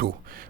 2।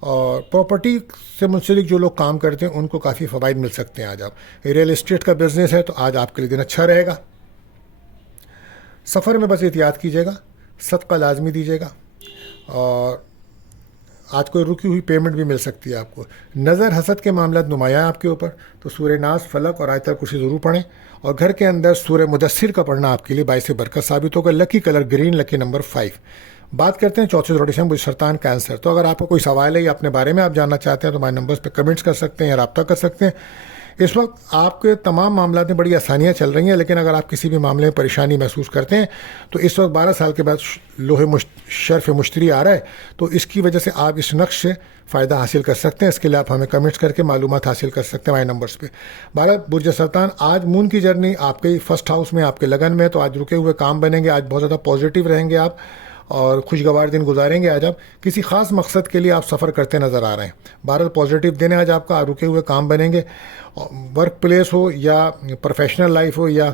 اور پراپرٹی سے منسلک جو لوگ کام کرتے ہیں ان کو کافی فوائد مل سکتے ہیں. آج آپ ریئل اسٹیٹ کا بزنس ہے تو آج آپ کے لیے دن اچھا رہے گا. سفر میں بس احتیاط کیجیے گا, صدقہ لازمی دیجیے گا, اور آج کوئی رکی ہوئی پیمنٹ بھی مل سکتی ہے آپ کو. نظر حسد کے معاملات نمایاں آپ کے اوپر, تو سورہ ناس, فلق اور آیت الکرسی ضرور پڑھیں. اور گھر کے اندر سورہ مدثر کا پڑھنا آپ کے لیے باعث برکت ثابت ہوگا. لکی کلر گرین, لکی نمبر 5. بات کرتے ہیں چوتھے روٹیشن مجھے سرطان کینسر. تو اگر آپ کو کوئی سوال ہے یا اپنے بارے میں آپ جاننا چاہتے ہیں تو ہمارے نمبرز پہ کمنٹس کر سکتے ہیں یا رابطہ کر سکتے ہیں. اس وقت آپ کے تمام معاملات میں بڑی آسانیاں چل رہی ہیں, لیکن اگر آپ کسی بھی معاملے میں پریشانی محسوس کرتے ہیں تو اس وقت 12 سال کے بعد لوہے شرف مشتری آ رہا ہے, تو اس کی وجہ سے آپ اس نقش سے فائدہ حاصل کر سکتے ہیں. اس کے لیے آپ ہمیں کمنٹس کر کے معلومات حاصل کر سکتے ہیں ہمارے نمبرز پہ. 12 برج سرطان, آج مون کی جرنی آپ کے فرسٹ ہاؤس میں, آپ کے لگن میں, تو آج رکے ہوئے کام بنیں گے. آج بہت زیادہ پازیٹیو رہیں گے آپ اور خوشگوار دن گزاریں گے. آج آپ کسی خاص مقصد کے لیے آپ سفر کرتے نظر آ رہے ہیں. 12 پازیٹیو دن ہے آج آپ کا, رکے ہوئے کام بنیں گے. ورک پلیس ہو یا پروفیشنل لائف ہو یا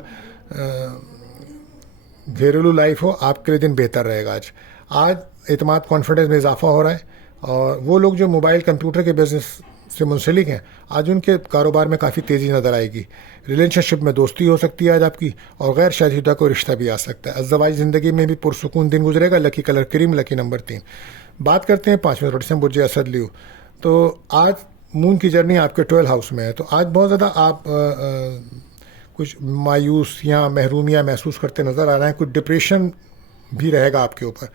گھریلو لائف ہو, آپ کے لیے دن بہتر رہے گا. آج اعتماد کانفیڈنس میں اضافہ ہو رہا ہے, اور وہ لوگ جو موبائل کمپیوٹر کے بزنس سے منسلک ہیں آج ان کے کاروبار میں کافی تیزی نظر آئے گی. ریلیشن شپ میں دوستی ہو سکتی ہے آج آپ کی, اور غیر شادی شدہ کوئی رشتہ بھی آ سکتا ہے. ازدواج زندگی میں بھی پرسکون دن گزرے گا. لکی کلر کریم, لکی نمبر 3. بات کرتے ہیں 5ویں روٹیشن برج اسد لیو. تو آج مون کی جرنی آپ کے 12 ہاؤس میں ہے, تو آج بہت زیادہ آپ کچھ مایوس یا محرومیاں محسوس کرتے نظر آ رہے ہیں. کچھ ڈپریشن بھی رہے گا آپ کے اوپر,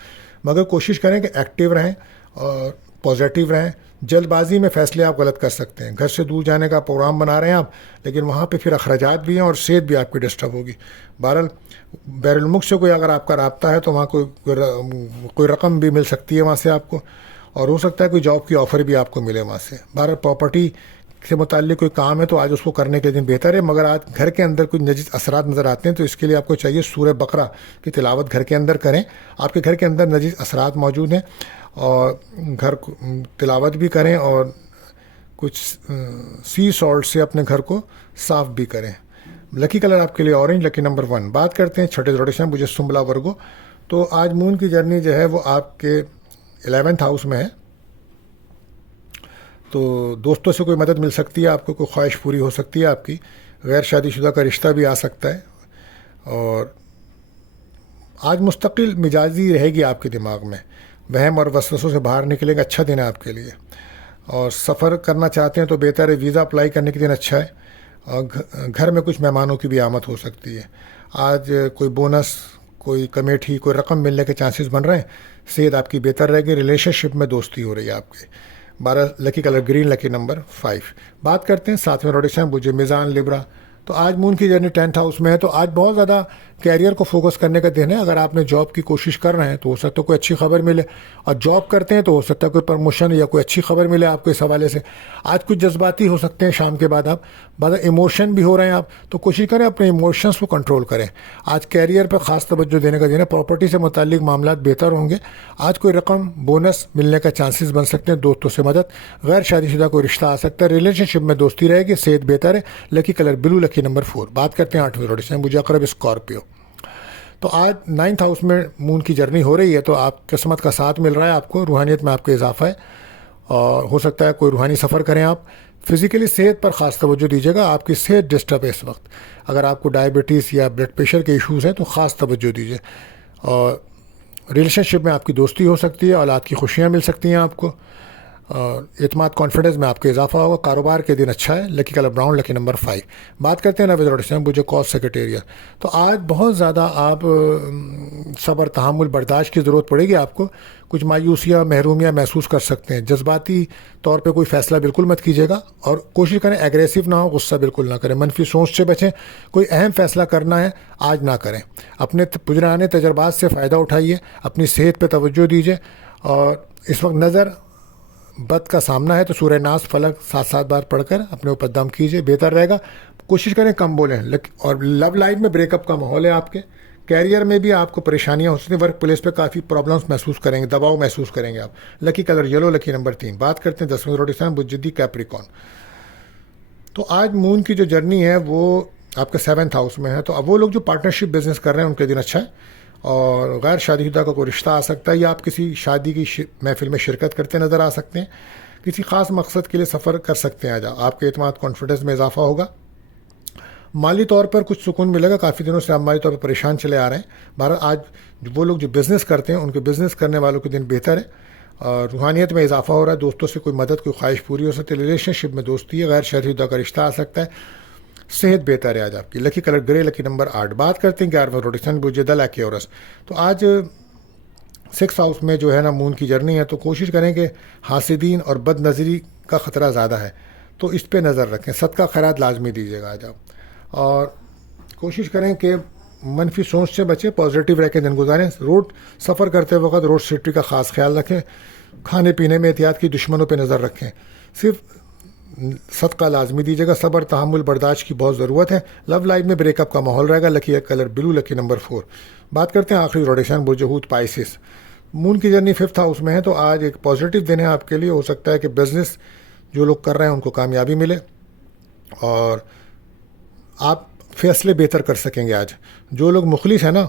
مگر کوشش کریں کہ ایکٹیو رہیں اور پازیٹیو رہیں. جلد بازی میں فیصلے آپ غلط کر سکتے ہیں. گھر سے دور جانے کا پروگرام بنا رہے ہیں آپ, لیکن وہاں پہ پھر اخراجات بھی ہیں اور صحت بھی آپ کی ڈسٹرب ہوگی. بہرحال بیر الملک سے کوئی اگر آپ کا رابطہ ہے تو وہاں کوئی رقم بھی مل سکتی ہے وہاں سے آپ کو, اور ہو سکتا ہے کوئی جاب کی آفر بھی آپ کو ملے وہاں سے. بہرحال پراپرٹی سے متعلق کوئی کام ہے تو آج اس کو کرنے کے دن بہتر ہے, مگر آج گھر کے اندر کچھ نجیز اثرات نظر آتے ہیں, تو اس کے لیے آپ کو چاہیے سورہ بقرہ کی تلاوت گھر کے اندر کریں. آپ کے گھر کے اندر نجیز اثرات موجود ہیں, اور گھر کو تلاوت بھی کریں اور کچھ سی سالٹ سے اپنے گھر کو صاف بھی کریں. لکی کلر آپ کے لیے اورنج, لکی نمبر 1. بات کرتے ہیں چھٹے روٹیشن مجھے سنبلا ورگو. تو آج مون کی جرنی جو ہے وہ آپ کے 11th ہاؤس میں ہے, تو دوستوں سے کوئی مدد مل سکتی ہے آپ کو, کوئی خواہش پوری ہو سکتی ہے آپ کی. غیر شادی شدہ کا رشتہ بھی آ سکتا ہے, اور آج مستقل مزاجی رہے گی آپ کے دماغ میں. وہم اور وسوسوں سے باہر نکلیں گے, اچھا دن ہے آپ کے لیے. اور سفر کرنا چاہتے ہیں تو بہتر ہے, ویزا اپلائی کرنے کے دن اچھا ہے. اور گھر میں کچھ مہمانوں کی بھی آمد ہو سکتی ہے. آج کوئی بونس, کوئی کمیٹی, کوئی رقم ملنے کے چانسز بن رہے ہیں. صحت آپ کی بہتر رہے گی. ریلیشن شپ میں دوستی ہو رہی ہے آپ کے. 12 لکی کلر گرین, لکی نمبر 5. بات کرتے ہیں 7ویں روٹیشن مجھے میزان لیبرا. تو آج مون کی جرنی 10th ہاؤس میں ہے, تو آج بہت زیادہ کیریئر کو فوکس کرنے کا دن ہے. اگر آپ نے جاب کی کوشش کر رہے ہیں تو ہو سکتا ہے کوئی اچھی خبر ملے, اور جاب کرتے ہیں تو ہو سکتا ہے کوئی پروموشن یا کوئی اچھی خبر ملے آپ کو اس حوالے سے. آج کچھ جذباتی ہو سکتے ہیں شام کے بعد, آپ بعد ایموشن بھی ہو رہے ہیں آپ, تو کوشش کریں اپنے ایموشنس کو کنٹرول کریں. آج کیریئر پر خاص توجہ دینے کا دن ہے. پراپرٹی سے متعلق معاملات بہتر ہوں گے. آج کوئی رقم بونس ملنے کا چانسز بن سکتے ہیں. دوستوں سے مدد, غیر شادی شدہ کوئی رشتہ آ سکتا ہے. ریلیشن شپ میں دوستی رہے گی. صحت بہتر ہے. لکی کلر بلو, لکی نمبر 4. بات کرتے ہیں 8ویں روٹیشن مجھے اقرب اسکارپیو. تو آج 9th ہاؤس میں مون کی جرنی ہو رہی ہے, تو آپ قسمت کا ساتھ مل رہا ہے آپ کو. روحانیت میں آپ کا اضافہ ہے, اور ہو سکتا ہے کوئی روحانی سفر کریں آپ. فزیکلی صحت پر خاص توجہ دیجیے گا. آپ کی صحت ڈسٹرب ہے اس وقت. اگر آپ کو ڈائبٹیز یا بلڈ پریشر کے ایشوز ہیں تو خاص توجہ دیجیے. اور ریلیشن شپ میں آپ کی دوستی ہو سکتی ہے, اولاد کی خوشیاں مل سکتی ہیں آپ کو. اور اعتماد کانفیڈنس میں آپ کا اضافہ ہوگا. کاروبار کے دن اچھا ہے. لکی کلر براؤن, لکی نمبر 5. بات کرتے ہیں 9ویں روٹیشن مجھے کاز سیکریٹریٹ. تو آج بہت زیادہ آپ صبر, تحمل, برداشت کی ضرورت پڑے گی آپ کو. کچھ مایوسیاں, محرومیاں محسوس کر سکتے ہیں. جذباتی طور پہ کوئی فیصلہ بالکل مت کیجیے گا, اور کوشش کریں ایگریسو نہ ہو, غصہ بالکل نہ کریں. منفی سوچ سے بچیں. کوئی اہم فیصلہ کرنا ہے آج نہ کریں. اپنے پرانے تجربات سے فائدہ اٹھائیے. اپنی صحت پہ توجہ دیجیے. اور اس وقت نظر بد کا سامنا ہے, تو سورہ ناس, فلق 7 بار پڑھ کر اپنے اوپر دم کیجیے, بہتر رہے گا. کوشش کریں کم بولیں. اور لو لائف میں بریک اپ کا ماحول ہے آپ کے. کیریئر میں بھی آپ کو پریشانیاں ہو سکتی ہیں. ورک پلیس پہ کافی پرابلمس محسوس کریں گے, دباؤ محسوس کریں گے آپ. لکی کلر یلو, لکی نمبر 3. بات کرتے ہیں 10ویں روٹیشن بجدی کیپریکون. تو آج مون کی جو جرنی ہے وہ آپ کے 7th ہاؤس میں ہے. تو اب وہ لوگ جو پارٹنرشپ بزنس کر رہے ہیں ان کے دن اچھا ہے. اور غیر شادی شدہ کا کوئی رشتہ آ سکتا ہے، یا آپ کسی شادی کی محفل میں شرکت کرتے نظر آ سکتے ہیں، کسی خاص مقصد کے لیے سفر کر سکتے ہیں آج آپ کے اعتماد کانفیڈنس میں اضافہ ہوگا، مالی طور پر کچھ سکون ملے گا، کافی دنوں سے آپ مالی طور پر پریشان چلے آ رہے ہیں، بہرحال آج وہ لوگ جو بزنس کرتے ہیں ان کے بزنس کرنے والوں کے دن بہتر ہے، اور روحانیت میں اضافہ ہو رہا ہے، دوستوں سے کوئی مدد کوئی خواہش پوری ہو سکتی ہے، ریلیشن شپ میں دوستی ہے، غیر شادی شدہ کا رشتہ آ سکتا ہے، صحت بہتر ہے آج آپ کی، لکی کلر گرے، لکی نمبر 8۔ بات کرتے ہیں 11واں روٹیشن بوجھے لیکی اورس، تو آج 6 ہاؤس میں جو ہے نا مون کی جرنی ہے، تو کوشش کریں کہ حاسدین اور بد نظری کا خطرہ زیادہ ہے، تو اس پہ نظر رکھیں، صدقہ خیرات لازمی دیجیے گا آج آپ، اور کوشش کریں کہ منفی سوچ سے بچیں، پازیٹیو رہ کے دن گزاریں، سفر کرتے وقت روڈ سیفٹی کا خاص خیال رکھیں، کھانے پینے میں احتیاط کی، دشمنوں پہ نظر رکھیں، صرف صدقہ لازمی دیجیے گا، صبر تحمل برداشت کی بہت ضرورت ہے، لو لائف میں بریک اپ کا ماحول رہے گا، لکی کلر بلو، لکی نمبر 4۔ بات کرتے ہیں آخری روٹیشن برج پائسس، مون کی جرنی 5 ہاؤس میں ہے، تو آج ایک پازیٹیو دن ہے آپ کے لیے، ہو سکتا ہے کہ بزنس جو لوگ کر رہے ہیں ان کو کامیابی ملے اور آپ فیصلے بہتر کر سکیں گے آج، جو لوگ مخلص ہیں نا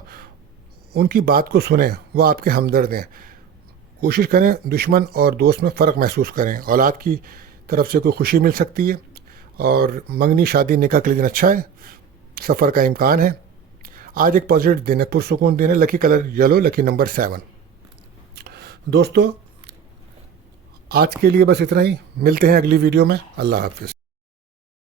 ان کی بات کو سنیں، وہ آپ کے ہمدرد ہیں، کوشش کریں دشمن اور دوست میں فرق محسوس کریں، اولاد کی طرف سے کوئی خوشی مل سکتی ہے، اور منگنی شادی نکاح کے لیے دن اچھا ہے، سفر کا امکان ہے، آج ایک پازیٹیو دن ہے، پرسکون دن ہے، لکی کلر یلو، لکی نمبر 7۔ دوستو آج کے لیے بس اتنا ہی، ملتے ہیں اگلی ویڈیو میں، اللہ حافظ۔